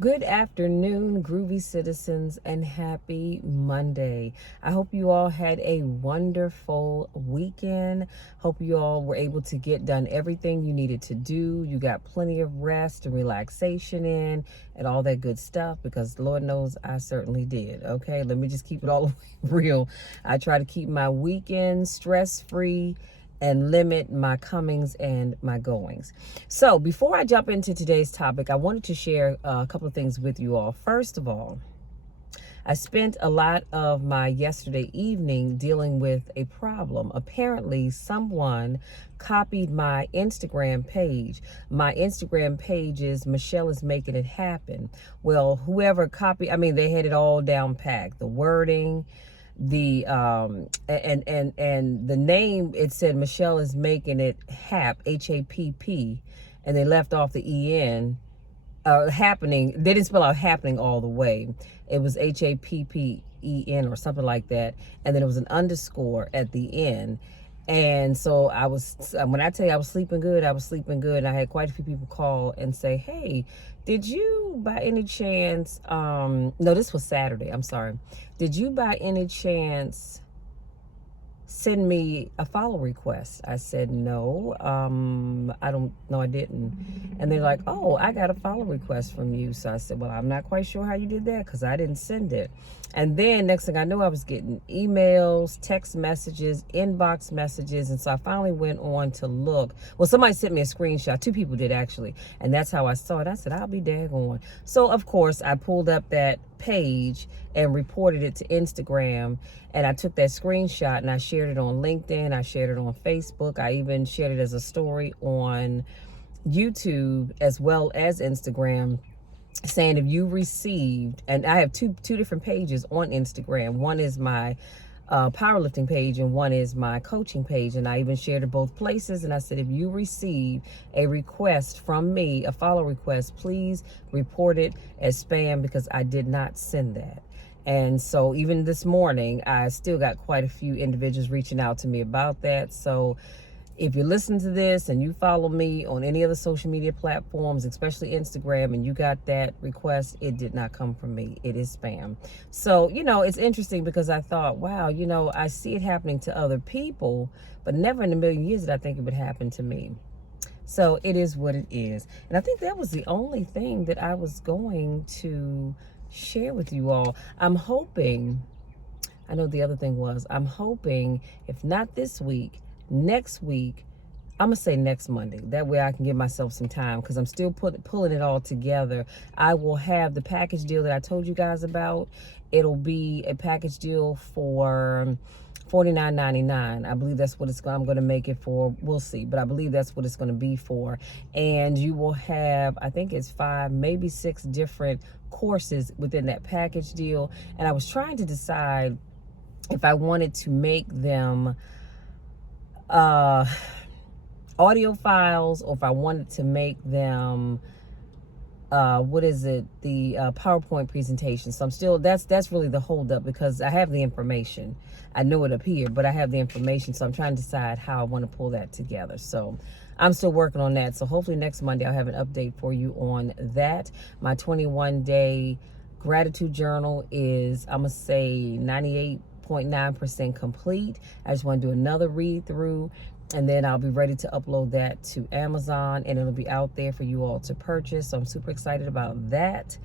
Good afternoon, groovy citizens, and happy Monday. I hope you all had a wonderful weekend. Hope you all were able to get done everything you needed to do. You got plenty of rest and relaxation in and all that good stuff, because Lord knows I certainly did. Okay, let me just keep it all real. I try to keep my weekend stress-free and limit my comings and my goings. So before I jump into today's topic, I wanted to share a couple of things with you all. First of all, I spent a lot of my yesterday evening dealing with a problem. Apparently, someone copied my Instagram page. My Instagram page is Michelle is Making It Happen. Well, whoever copied, they had it all down packed. The wording, the and the name, it said Michelle is Making It Happ, and they left off the en. Happening, they didn't spell out happening all the way. It was HAPPEN or something like that, and then it was an underscore at the end. And so when I tell you I was sleeping good, I was sleeping good. And I had quite a few people call and say, hey, did you by any chance, no, this was Saturday, I'm sorry. Did you by any chance send me a follow request? I said, no, I don't know, I didn't. And they're like, oh, I got a follow request from you. So I said, well, I'm not quite sure how you did that, because I didn't send it. And then next thing I knew, I was getting emails, text messages, inbox messages. And so I finally went on to look. Well, somebody sent me a screenshot. Two people did, actually. And that's how I saw it. I said, I'll be daggone. So of course I pulled up that page and reported it to Instagram, and I took that screenshot and I shared it on LinkedIn, I shared it on Facebook, I even shared it as a story on YouTube as well as Instagram, saying if you received, and I have two different pages on Instagram. One is my powerlifting page and one is my coaching page, and I even shared it both places. And I said, if you receive a request from me, a follow request, please report it as spam, because I did not send that. And so even this morning, I still got quite a few individuals reaching out to me about that. So if you listen to this and you follow me on any other social media platforms, especially Instagram, and you got that request, it did not come from me. It is spam. So, it's interesting, because I thought, wow, I see it happening to other people, but never in a million years did I think it would happen to me. So it is what it is. And I think that was the only thing that I was going to share with you all. I'm hoping, I know the other thing was, I'm hoping, if not this week, next week, I'm gonna say next Monday. That way I can give myself some time, because I'm still pulling it all together. I will have the package deal that I told you guys about. It'll be a package deal for $49.99. I believe that's what I'm going to make it for. We'll see, but I believe that's what it's going to be for. And you will have, I think it's 5, maybe 6 different courses within that package deal. And I was trying to decide if I wanted to make them audio files, or if I wanted to make them the PowerPoint presentation. So I'm still, that's really the holdup, because I have the information. I know it up here, but I have the information. So I'm trying to decide how I want to pull that together. So I'm still working on that. So hopefully next Monday I'll have an update for you on that. My 21-day gratitude journal is, I'm gonna say, 98.9% complete. I just want to do another read through, and then I'll be ready to upload that to Amazon, and it'll be out there for you all to purchase. So I'm super excited about that.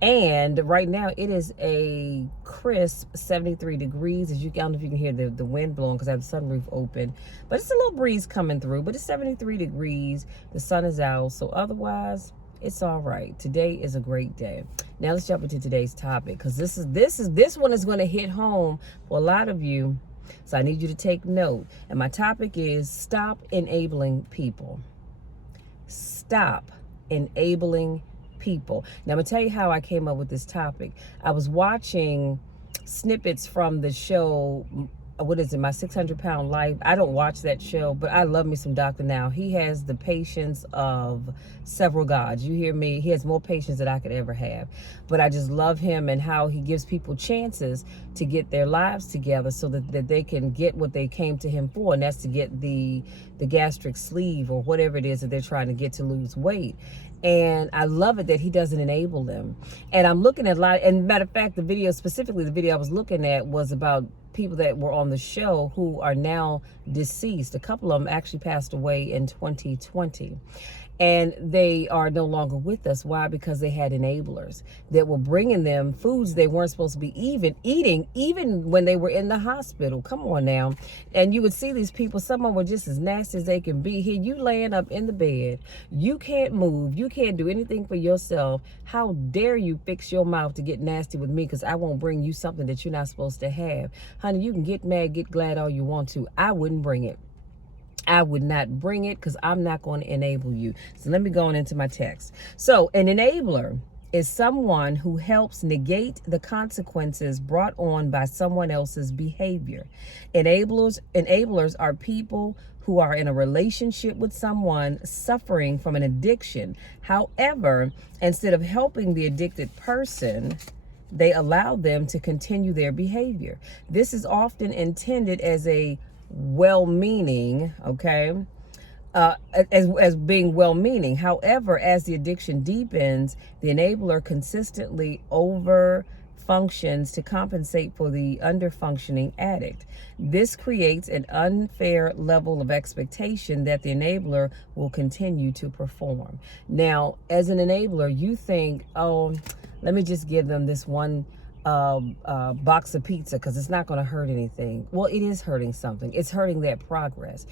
And right now it is a crisp 73 degrees. As you, I don't know if you can hear the wind blowing, because I have the sunroof open, but it's a little breeze coming through. But it's 73 degrees. The sun is out. So otherwise, it's all right. Today is a great day. Now let's jump into today's topic, because this one is going to hit home for a lot of you. So I need you to take note. And my topic is stop enabling people. Stop enabling people. Now I'm gonna tell you how I came up with this topic. I was watching snippets from the show what is it, My 600-Pound Life. I don't watch that show, but I love me some Dr. Now. He has the patience of several gods. You hear me? He has more patience than I could ever have. But I just love him and how he gives people chances to get their lives together so that they can get what they came to him for, and that's to get the gastric sleeve or whatever it is that they're trying to get to lose weight. And I love it that he doesn't enable them. And I'm looking at a lot, and matter of fact, the video I was looking at was about people that were on the show who are now deceased. A couple of them actually passed away in 2020. And they are no longer with us. Why? Because they had enablers that were bringing them foods they weren't supposed to be eating, even when they were in the hospital. Come on now. And you would see these people, some of them were just as nasty as they can be. Here, you laying up in the bed. You can't move. You can't do anything for yourself. How dare you fix your mouth to get nasty with me, because I won't bring you something that you're not supposed to have. Honey, you can get mad, get glad all you want to. I wouldn't bring it. I would not bring it, because I'm not going to enable you. So let me go on into my text. So an enabler is someone who helps negate the consequences brought on by someone else's behavior. Enablers are people who are in a relationship with someone suffering from an addiction. However, instead of helping the addicted person, they allow them to continue their behavior. This is often intended as a well-meaning, okay, as being well-meaning. However, as the addiction deepens, the enabler consistently over functions to compensate for the under-functioning addict. This creates an unfair level of expectation that the enabler will continue to perform. Now, as an enabler, you think, oh, let me just give them this one box of pizza because it's not going to hurt anything. Well, it is hurting something. It's hurting that progress.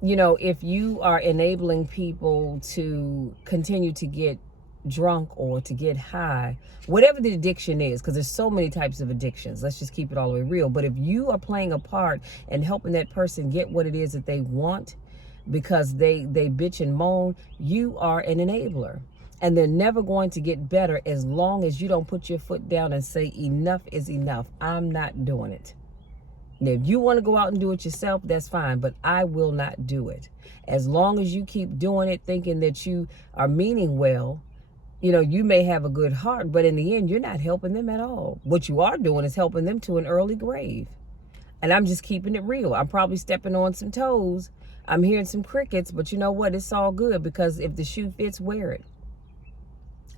You know, if you are enabling people to continue to get drunk or to get high, whatever the addiction is, because there's so many types of addictions, let's just keep it all the way real. But if you are playing a part in helping that person get what it is that they want because they bitch and moan, you are an enabler. And they're never going to get better as long as you don't put your foot down and say, enough is enough. I'm not doing it. Now, if you want to go out and do it yourself, that's fine, but I will not do it. As long as you keep doing it, thinking that you are meaning well, you know, you may have a good heart, but in the end, you're not helping them at all. What you are doing is helping them to an early grave. And I'm just keeping it real. I'm probably stepping on some toes. I'm hearing some crickets, but you know what? It's all good, because if the shoe fits, wear it.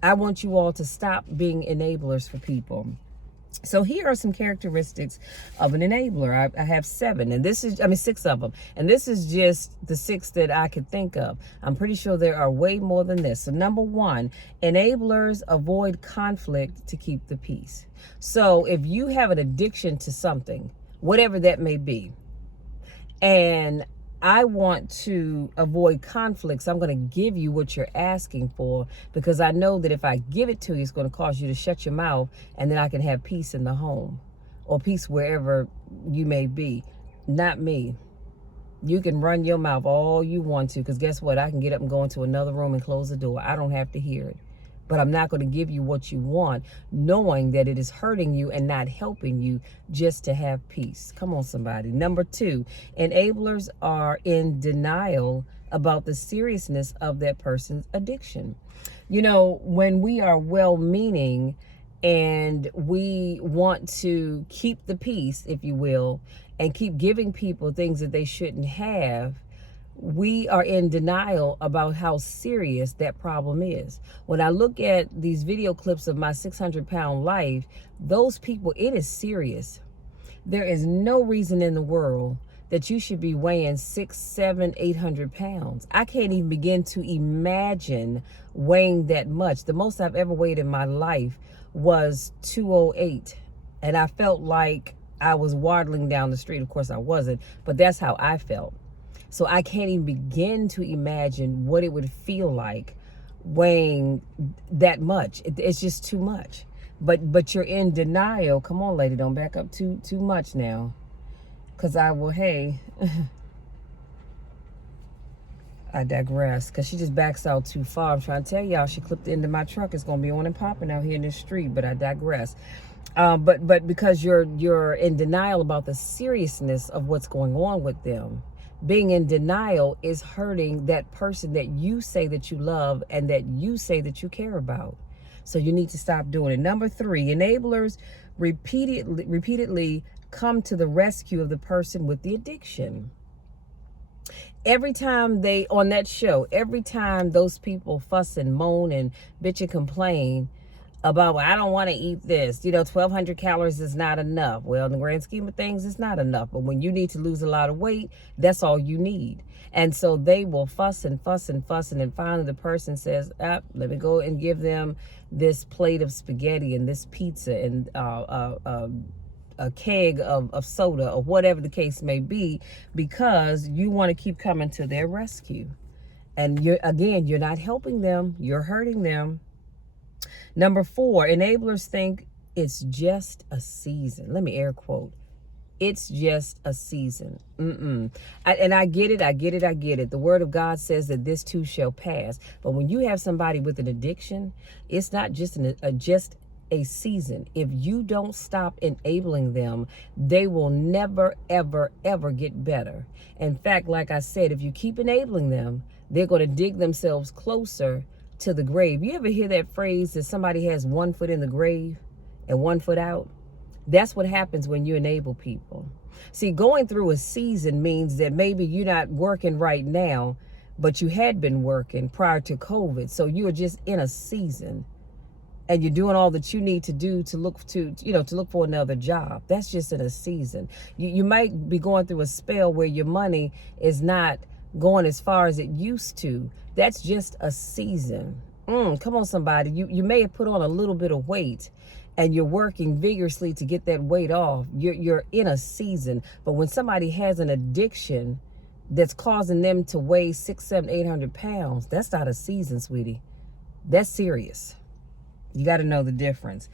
I want you all to stop being enablers for people. So here are some characteristics of an enabler. I have 7, and this is, 6 of them. And this is just the 6 that I could think of. I'm pretty sure there are way more than this. So number 1, enablers avoid conflict to keep the peace. So if you have an addiction to something, whatever that may be, and I want to avoid conflicts, I'm going to give you what you're asking for, because I know that if I give it to you, it's going to cause you to shut your mouth, and then I can have peace in the home or peace wherever you may be. Not me. You can run your mouth all you want to, because guess what? I can get up and go into another room and close the door. I don't have to hear it. But I'm not going to give you what you want, knowing that it is hurting you and not helping you, just to have peace. Come on, somebody. Number 2, enablers are in denial about the seriousness of that person's addiction. You know, when we are well-meaning and we want to keep the peace, if you will, and keep giving people things that they shouldn't have, we are in denial about how serious that problem is. When I look at these video clips of My 600-Pound Life, those people, it is serious. There is no reason in the world that you should be weighing 600, 700, 800 pounds. I can't even begin to imagine weighing that much. The most I've ever weighed in my life was 208. And I felt like I was waddling down the street. Of course I wasn't, but that's how I felt. So I can't even begin to imagine what it would feel like weighing that much. It's just too much. But you're in denial. Come on, lady, don't back up too much now. Because I will, hey, I digress. Because she just backs out too far. I'm trying to tell y'all, she clipped the end of my truck. It's going to be on and popping out here in the street. But I digress. But because you're in denial about the seriousness of what's going on with them, being in denial is hurting that person that you say that you love and that you say that you care about. So you need to stop doing it. Number 3, enablers repeatedly come to the rescue of the person with the addiction. Every time they on that show, every time those people fuss and moan and bitch and complain about, well, I don't want to eat this, 1,200 calories is not enough. Well, in the grand scheme of things, it's not enough. But when you need to lose a lot of weight, that's all you need. And so they will fuss and fuss and fuss, and then finally the person says, let me go and give them this plate of spaghetti and this pizza and a keg of soda or whatever the case may be, because you want to keep coming to their rescue. And you're not helping them, you're hurting them. Number 4, enablers think it's just a season. Let me air quote. It's just a season. And I get it. The word of God says that this too shall pass. But when you have somebody with an addiction, it's not just a season. If you don't stop enabling them, they will never, ever, ever get better. In fact, like I said, if you keep enabling them, they're going to dig themselves closer to the grave. You ever hear that phrase that somebody has one foot in the grave and one foot out? That's what happens when you enable people. See, going through a season means that maybe you're not working right now, but you had been working prior to COVID. So you're just in a season and you're doing all that you need to do to look for another job. That's just in a season. You might be going through a spell where your money is not going as far as it used to. That's just a season. Come on, somebody. You may have put on a little bit of weight and you're working vigorously to get that weight off. You're in a season. But when somebody has an addiction that's causing them to weigh 600, 700, 800 pounds, that's not a season, sweetie. That's serious. You got to know the difference.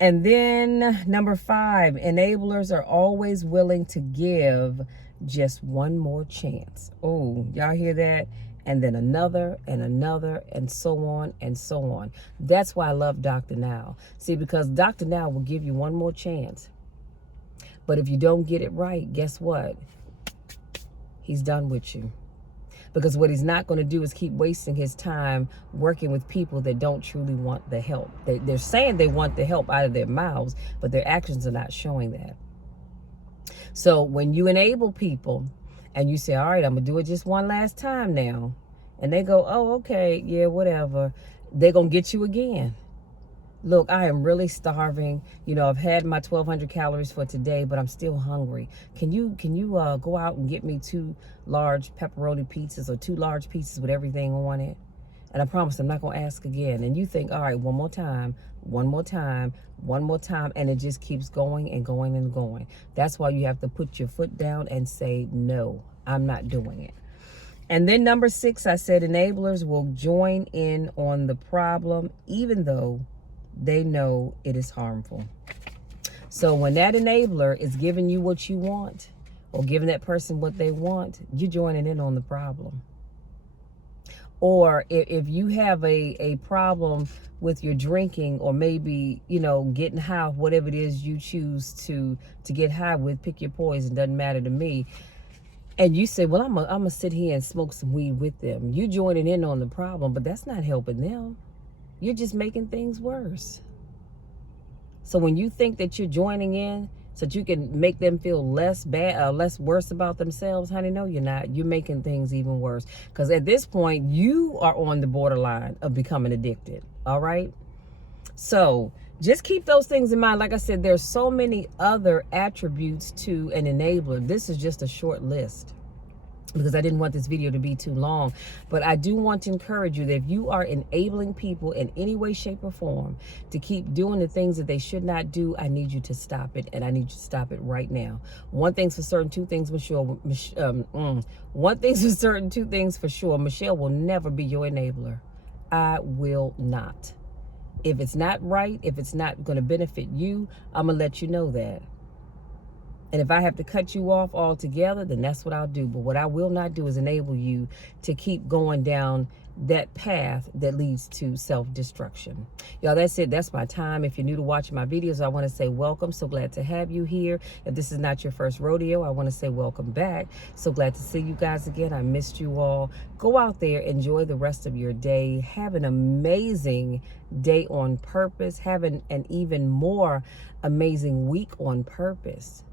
And then number 5, enablers are always willing to give just one more chance. Oh, y'all hear that? And then another and another and so on and so on. That's why I love Dr. Now. See, because Dr. Now will give you one more chance. But if you don't get it right, guess what? He's done with you. Because what he's not going to do is keep wasting his time working with people that don't truly want the help. They're saying they want the help out of their mouths, but their actions are not showing that. So when you enable people and you say, all right, I'm going to do it just one last time now, and they go, oh, okay, yeah, whatever, they're going to get you again. Look, I am really starving. I've had my 1,200 calories for today, but I'm still hungry. Can you go out and get me 2 large pepperoni pizzas or 2 large pizzas with everything on it? And I promise I'm not going to ask again. And you think, all right, one more time, and it just keeps going and going and going. That's why you have to put your foot down and say, no, I'm not doing it. And then number 6, I said enablers will join in on the problem, even though they know it is harmful. So when that enabler is giving you what you want or giving that person what they want, you're joining in on the problem. Or if you have a problem with your drinking, or maybe, getting high, whatever it is you choose to get high with, pick your poison, doesn't matter to me. And you say, well, I'm gonna sit here and smoke some weed with them. You joining in on the problem, but that's not helping them. You're just making things worse. So when you think that you're joining in so that you can make them feel less worse about themselves, honey, no, you're not. You're making things even worse. Because at this point, you are on the borderline of becoming addicted. All right? So just keep those things in mind. Like I said, there's so many other attributes to an enabler. This is just a short list, because I didn't want this video to be too long. But I do want to encourage you that if you are enabling people in any way, shape, or form to keep doing the things that they should not do, I need you to stop it, and I need you to stop it right now. One thing's for certain, 2 things for sure. One thing's for certain, 2 things for sure. Michelle will never be your enabler. I will not. If it's not right, if it's not going to benefit you, I'm going to let you know that. And if I have to cut you off altogether, then that's what I'll do. But what I will not do is enable you to keep going down that path that leads to self-destruction. Y'all, that's it. That's my time. If you're new to watching my videos, I want to say welcome. So glad to have you here. If this is not your first rodeo, I want to say welcome back. So glad to see you guys again. I missed you all. Go out there, enjoy the rest of your day. Have an amazing day on purpose. Have an even more amazing week on purpose.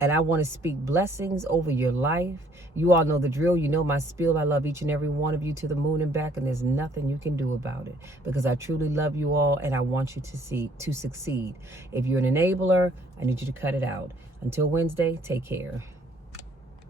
And I want to speak blessings over your life. You all know the drill. You know my spiel. I love each and every one of you to the moon and back, and there's nothing you can do about it, because I truly love you all and I want you to succeed. If you're an enabler, I need you to cut it out. Until Wednesday, take care.